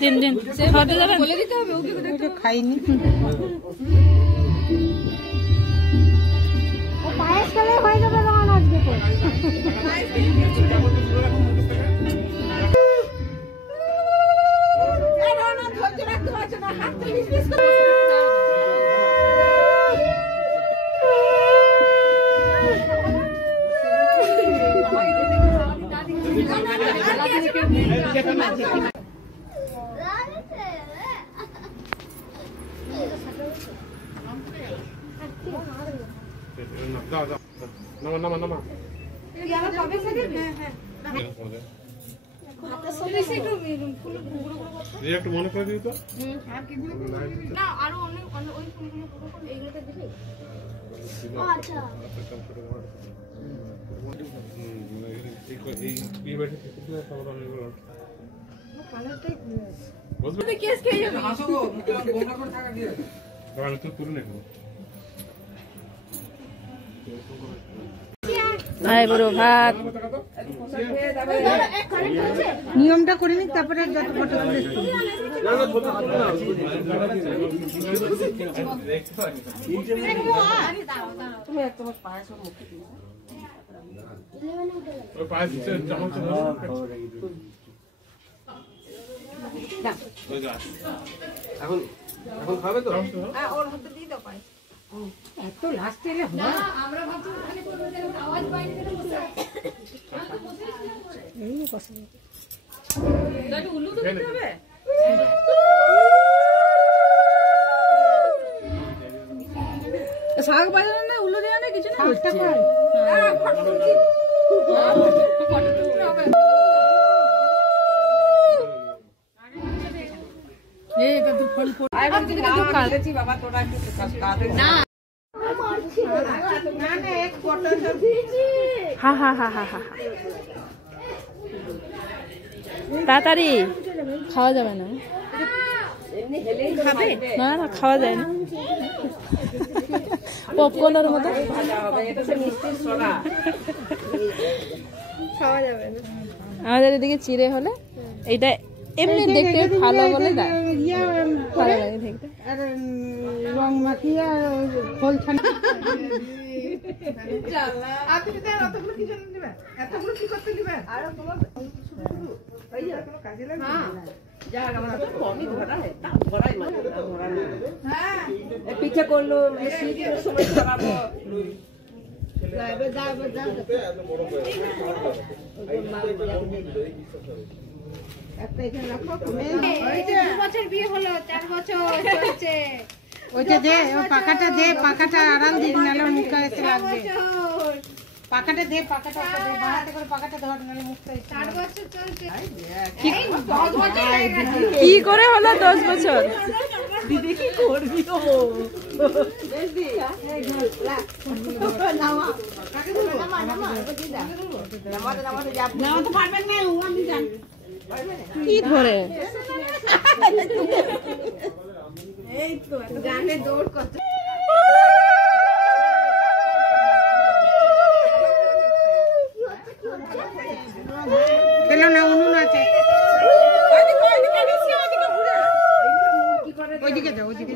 दिन दिन खाते जाবেন বলে দিতে হবে ওকে তো খাইনি ও পায়েস খেলে হয়ে যাবে রোমান আজকে তো পায়েস না না ধৈর্য রাখতে পারছ না হাত মিস মিস করে নামা ইয়ালা কবে থেকে হ্যাঁ হাতে সরে একটু ফুল গুঁড়ো করতে এই একটু মনে করে দিও তো আর কি গুঁড়ো না আর অনেক ওই ফুলগুলো গুঁড়ো করে এইগুলোতে দিবি ও আচ্ছা এই বেটে কিছু সাবধান হয়ে কালারটাই বুঝবে কেস খেয়ে যাবে হাসো গো গোমরা করে থাকা দিয়ে তাহলে তো তুলে নেব আয় বড় ভাত নিয়মটা করে নি তারপরে যত ফটো তুলে না না ফটো তুলে না তুমি একটা পায়েস ওর মুখে দিও ওই পায়েস চামচ এখন এখন খাবে তো হ্যাঁ ওর হাতে দিয়ে দাও পায়েস এত লাস্টে এলে হবে না আমরা ভাবছি ওখানে করব যে আওয়াজ বাইরে যেন বসে এই বসে দাদু উল্লু তো দিতে হবে শাক বাজানো না উল্লু দেয়া না কিছু না ওটা কর হ্যাঁ ফটো তুলছি ফটো তুলতে হবে এই দাদু ফল ফল আই বলছি দাদু কাটেছি বাবা তোরা একটু কাটে না তাড়াতাড়ি খাওয়া যাবে না না না খাওয়া যায় না পপকর্নের মতো খাওয়া যাবে না আমাদের এদিকে চিড়ে হলে এইটা এমনি দেখতে ভালো বলে দেয় ভালো লাগে দেখতে আর রং মাখিয়ে খোল ছানা আপনি তো এতগুলো কি জন্য নেবেন এতগুলো কি করতে নেবেন আর তোমার কোনো কাজে লাগবে না যা আমরা তো কমই ধরা হয় তা ধরাই মানে ধরা না হ্যাঁ পিঠে করলো শীতের সময় খারাপো যাবে একটা এখানে রাখো এই যে 2 বছর বিয়ে হলো 4 বছর চলছে ওইটা দে ও পাকাটা দে পাকাটা আড়াল দিন নালে মুখে এসে লাগবে পাকাটা দে পাকাটা দে বাহাতে করে পাকাটা ধর নালে মুখটা 4 বছর চলছে কি করে হলো 10 বছর দিদি কি করবি তো দিদি নামা কাকে ধরো নামা দিদা নামা তো পারবেন না আমি জানি কি ধরে এই তো গানে দৌড় কত চলো না উনুন আছে ওইদিকে যাও ওইদিকে